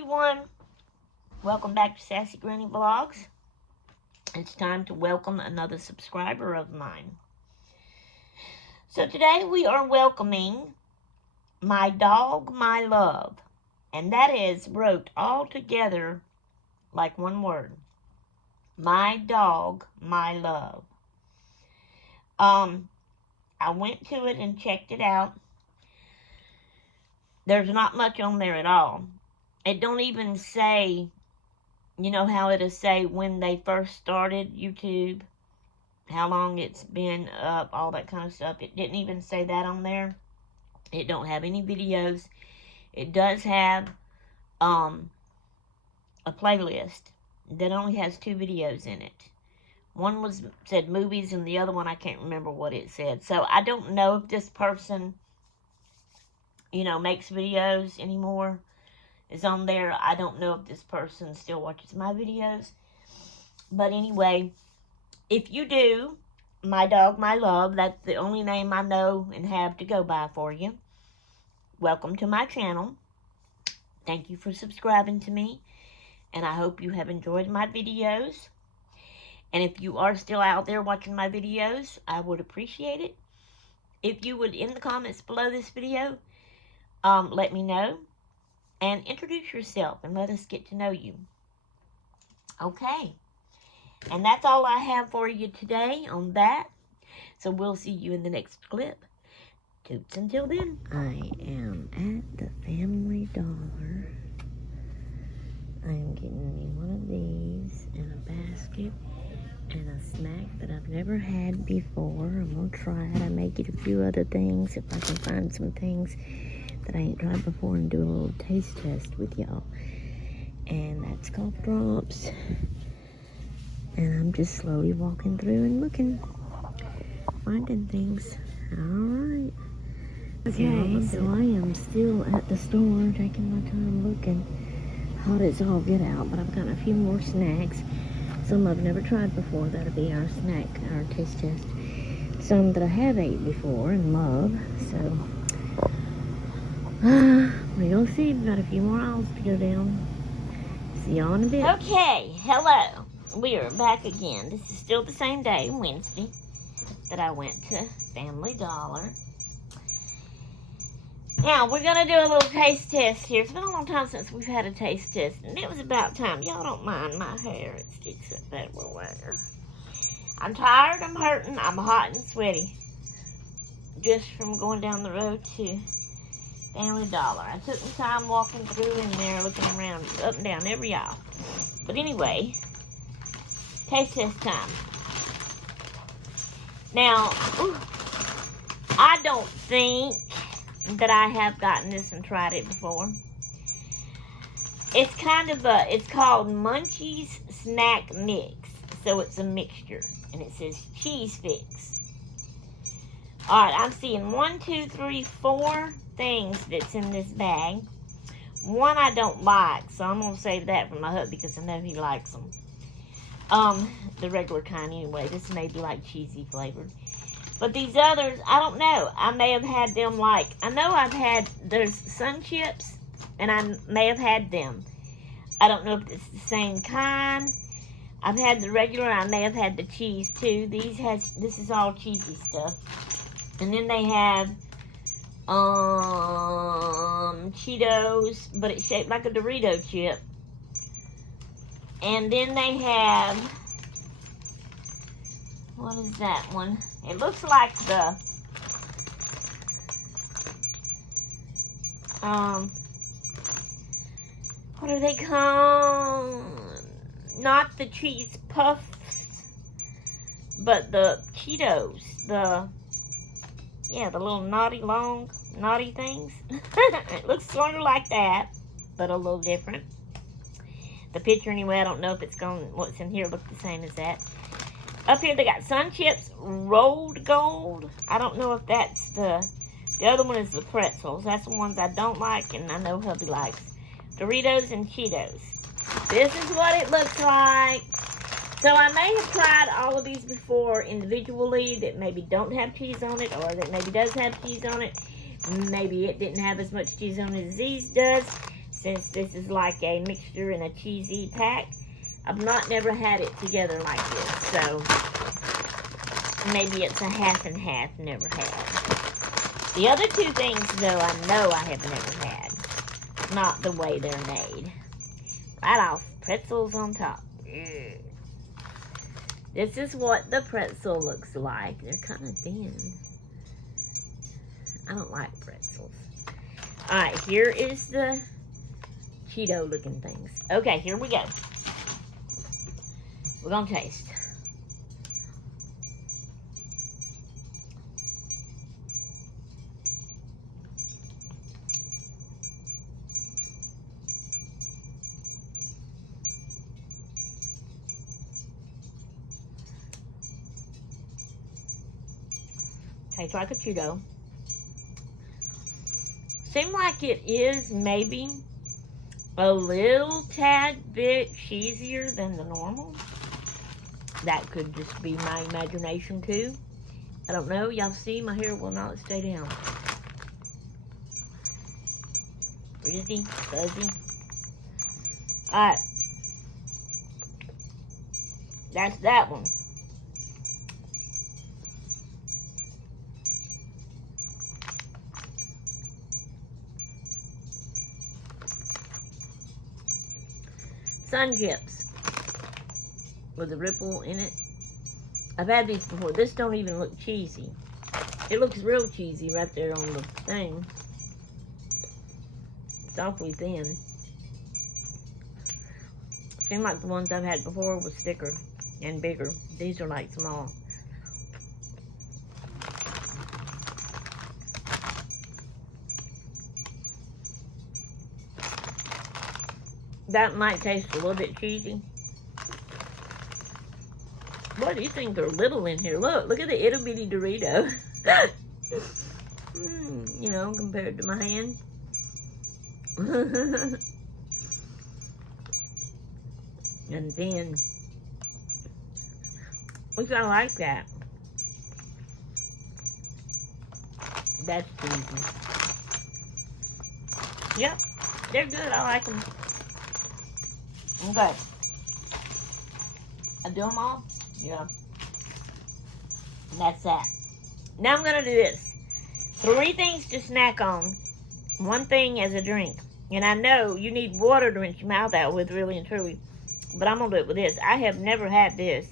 everyone. Welcome back to Sassy Granny Vlogs. It's time to welcome another subscriber of mine. So today we are welcoming My Dog, My Love. And that is wrote all together like one word. My Dog, My Love. I went to it and checked it out. There's not much on there at all. It don't even say, you know how it'll say when they first started YouTube, how long it's been up, all that kind of stuff. It didn't even say that on there. It don't have any videos. It does have a playlist that only has 2 videos in it. One said movies, and the other one I can't remember what it said. So I don't know if this person, makes videos anymore. Is on there. I don't know if this person still watches my videos. But anyway, if you do, My Dog, My Love, that's the only name I know and have to go by for you. Welcome to my channel. Thank you for subscribing to me. And I hope you have enjoyed my videos. And if you are still out there watching my videos, I would appreciate it if you would, in the comments below this video, let me know. And introduce yourself and let us get to know you. Okay. And that's all I have for you today on that. So we'll see you in the next clip. Toots until then. I am at the Family Dollar. I'm getting me one of these and a basket and a snack that I've never had before. I'm going to try it. I may get a few other things if I can find some things that I ain't tried before and do a little taste test with y'all. And that's cough drops. And I'm just slowly walking through and looking, finding things. Alright. Okay, so I am still at the store, taking my time looking. Hot as all get out, but I've got a few more snacks. Some I've never tried before. That'll be our snack, our taste test. Some that I have ate before and love, so we'll see. We've got a few more aisles to go down. See y'all in a bit. Okay, hello. We are back again. This is still the same day, Wednesday, that I went to Family Dollar. Now, we're going to do a little taste test here. It's been a long time since we've had a taste test, and it was about time. Y'all don't mind my hair. It sticks up everywhere. I'm tired, I'm hurting, I'm hot and sweaty. Just from going down the road to Family Dollar. I took my time walking through in there, looking around, up and down every aisle. But anyway, taste test time. Now, I don't think that I have gotten this and tried it before. It's it's called Munchies Snack Mix. So it's a mixture. And it says Cheese Fix. Alright, I'm seeing 1, 2, 3, 4 things that's in this bag. One I don't like, so I'm going to save that for my hubby because I know he likes them. The regular kind anyway. This may be like cheesy flavored. But these others, I don't know. I may have had them there's Sun Chips, and I may have had them. I don't know if it's the same kind. I've had the regular, I may have had the cheese too. This is all cheesy stuff. And then they have Cheetos, but it's shaped like a Dorito chip. And then they have, what is that one? It looks like the, what are they called? Not the cheese puffs, but the Cheetos. The little naughty things. It looks sort of like that, but a little different. The picture anyway, I don't know if what's in here look the same as that. Up here they got Sun Chips Rolled Gold. I don't know if that's the other one is the pretzels. That's the ones I don't like and I know hubby likes. Doritos and Cheetos. This is what it looks like. So I may have tried all of these before individually that maybe don't have cheese on it or that maybe does have cheese on it. Maybe it didn't have as much cheese on it as these does. since this is like a mixture in a cheesy pack. I've never had it together like this, so maybe it's a half and half, never had. The other two things, though, I know I have never had. Not the way they're made. Right off, pretzels on top. Ugh. This is what the pretzel looks like. They're kind of thin. I don't like pretzels. Alright, here is the Cheeto looking things. Okay, here we go. We're gonna taste. Tastes like a Cheeto. Seems like it is maybe a little tad bit cheesier than the normal. That could just be my imagination too. I don't know. Y'all see my hair will not stay down. Frizzy, fuzzy. Alright. That's that one. Sun Chips with a ripple in it. I've had these before. This don't even look cheesy. It looks real cheesy right there on the thing. It's awfully thin. Seemed like the ones I've had before was thicker and bigger. These are like small. That might taste a little bit cheesy. What do you think? They're little in here. Look at the itty bitty Dorito. You know, compared to my hand. And then, we gotta like that. That's cheesy. Yep, they're good. I like them. Okay. I do them all? Yeah. And that's that. Now I'm going to do this. 3 things to snack on. 1 thing as a drink. And I know you need water to rinse your mouth out with, really and truly. But I'm going to do it with this. I have never had this.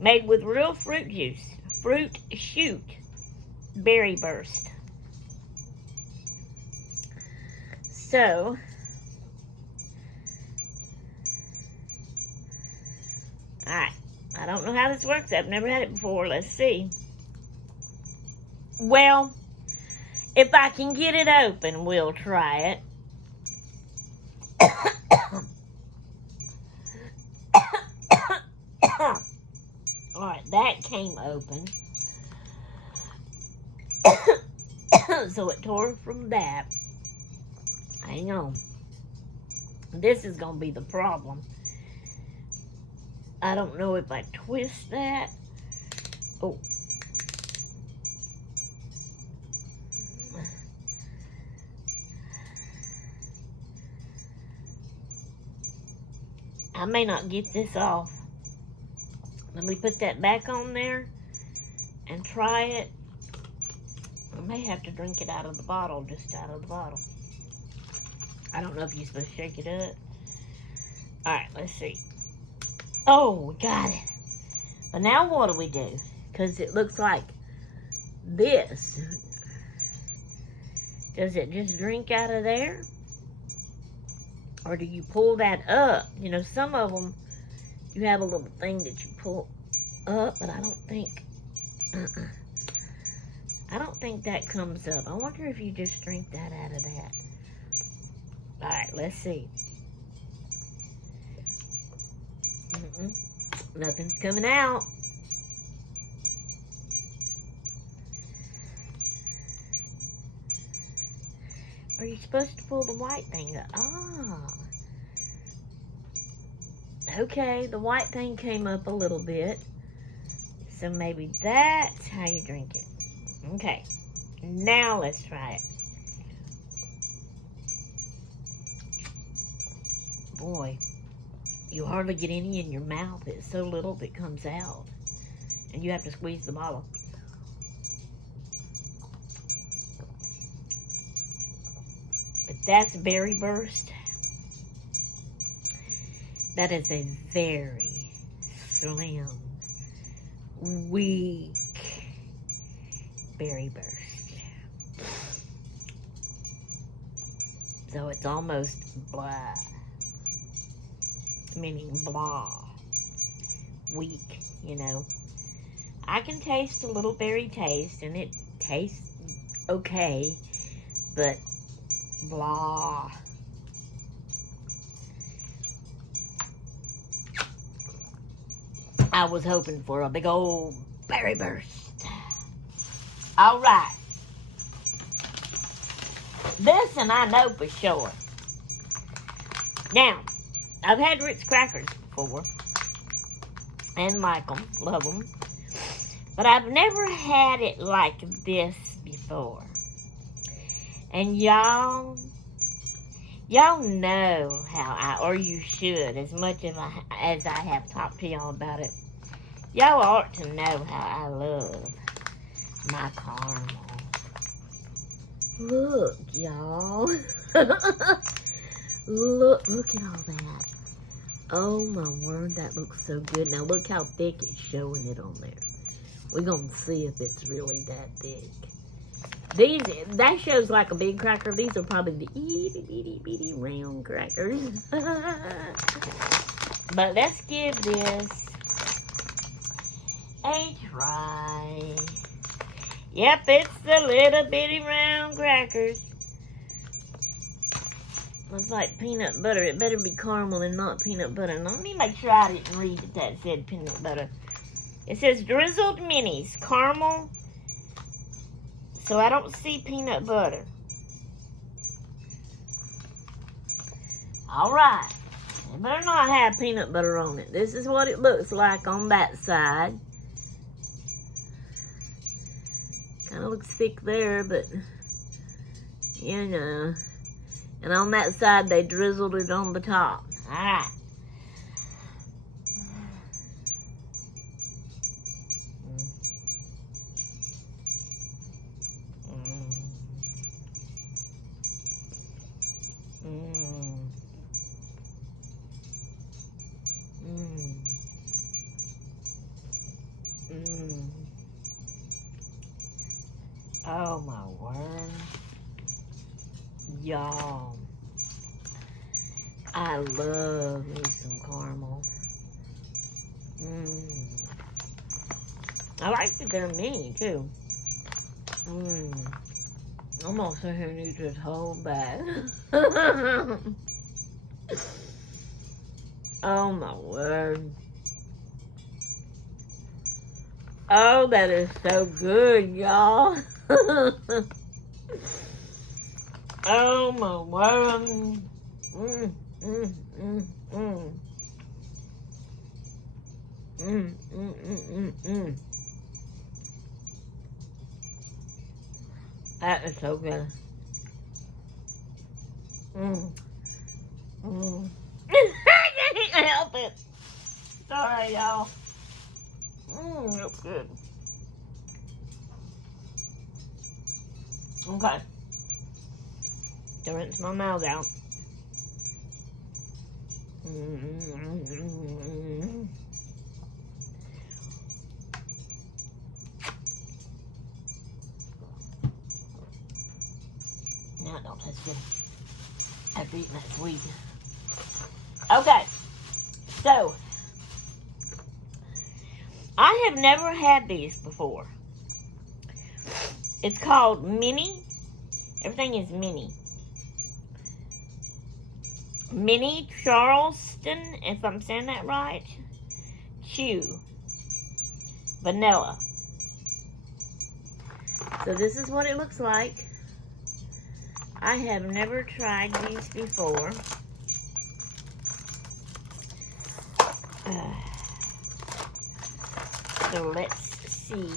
Made with real fruit juice. Fruit Shoot Berry Burst. So, alright, I don't know how this works. I've never had it before. Let's see. Well, if I can get it open, we'll try it. Alright, that came open. So it tore from that. Hang on. This is going to be the problem. I don't know if I twist that. Oh. I may not get this off. Let me put that back on there and try it. I may have to drink it out of the bottle, just out of the bottle. I don't know if you're supposed to shake it up. Alright, let's see. Oh, we got it. But now what do we do? Because it looks like this. Does it just drink out of there? Or do you pull that up? You know, some of them, you have a little thing that you pull up, but I don't think, I don't think that comes up. I wonder if you just drink that out of that. Alright, let's see. Nothing's coming out. Are you supposed to pull the white thing up? Ah. Okay, the white thing came up a little bit. So maybe that's how you drink it. Okay. Now let's try it. Boy, you hardly get any in your mouth. It's so little that comes out. And you have to squeeze the bottle. But that's Berry Burst. That is a very slim, weak Berry Burst. So it's almost blah, meaning blah, weak, you know. I can taste a little berry taste, and it tastes okay, but blah. I was hoping for a big old Berry Burst. All right. This and I know for sure. Now, I've had Ritz crackers before, and like them, love them, but I've never had it like this before. And y'all know how or you should, as much as I have talked to y'all about it, y'all ought to know how I love my caramel. Look, y'all. Look at all that. Oh my word, that looks so good. Now look how thick it's showing it on there. We're gonna see if it's really that thick. That shows like a big cracker. These are probably the itty bitty round crackers. But let's give this a try. Yep, it's the little bitty round crackers. It's like peanut butter. It better be caramel and not peanut butter. Now, let me make sure I didn't read that said peanut butter. It says drizzled minis, caramel. So I don't see peanut butter. Alright. It better not have peanut butter on it. This is what it looks like on that side. Kind of looks thick there, but you know. And on that side, they drizzled it on the top. Alright. Oh my word. Y'all, I love me some caramel. I like that they're mini too. I'm gonna sit here and eat this whole bag. Oh my word. Oh, that is so good, y'all. Oh my word. That is so good. I can't help it. Sorry, y'all. That's good. Okay. To rinse my mouth out. No, it don't taste good. After eating that sweet. Okay. So, I have never had these before. It's called Mini. Everything is Mini. Mini Charleston, if I'm saying that right. Chew. Vanilla. So this is what it looks like. I have never tried these before. So let's see.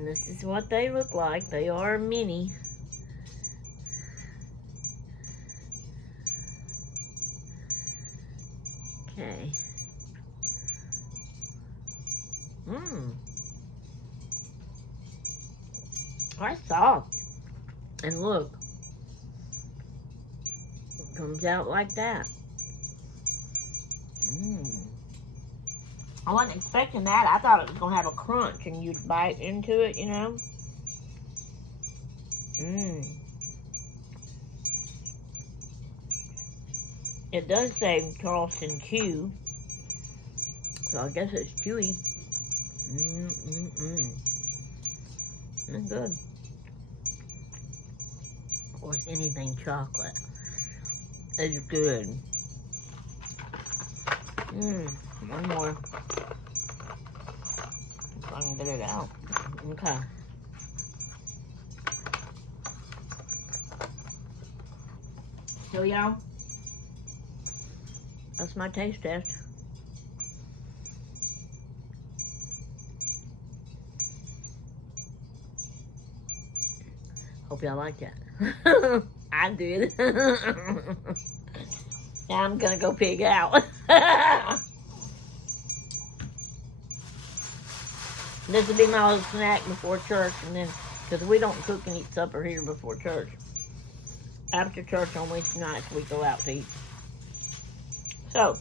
And this is what they look like. They are mini. Okay. That's soft. And look. It comes out like that. I wasn't expecting that. I thought it was going to have a crunch and you'd bite into it, you know. It does say Charleston Chew. So I guess it's chewy. It's good. Of course, anything chocolate is good. One more. If I can get it out. Okay. So y'all, that's my taste test. Hope y'all like that. I did. Now I'm gonna go pig out. This will be my little snack before church, and then, because we don't cook and eat supper here before church. After church on Wednesday nights, we go out to eat. So,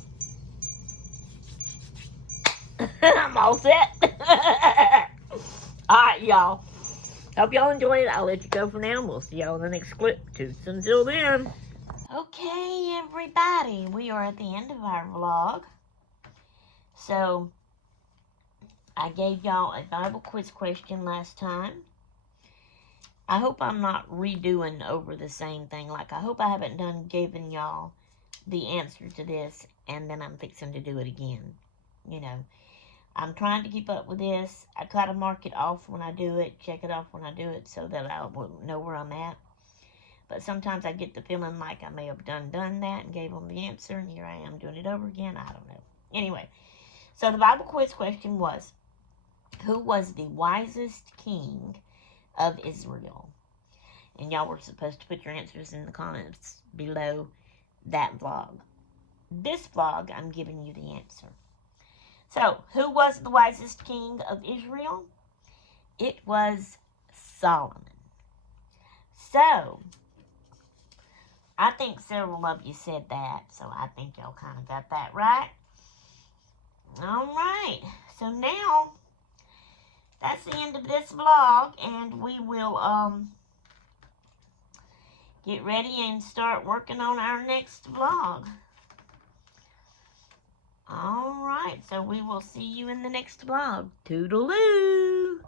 I'm all set. Alright, y'all. Hope y'all enjoyed it. I'll let you go for now. We'll see y'all in the next clip. Toots until then. Okay, everybody. We are at the end of our vlog. So, I gave y'all a Bible quiz question last time. I hope I'm not redoing over the same thing. Like, I hope I haven't done giving y'all the answer to this and then I'm fixing to do it again. You know, I'm trying to keep up with this. I try to mark it off when I do it, check it off when I do it so that I will know where I'm at. But sometimes I get the feeling like I may have done that and gave them the answer, and here I am doing it over again. I don't know. Anyway, so the Bible quiz question was, who was the wisest king of Israel? And y'all were supposed to put your answers in the comments below that vlog. This vlog, I'm giving you the answer. So, who was the wisest king of Israel? It was Solomon. So, I think several of you said that, so I think y'all kind of got that right. Alright, so now, that's the end of this vlog, and we will, get ready and start working on our next vlog. Alright, so we will see you in the next vlog. Toodaloo!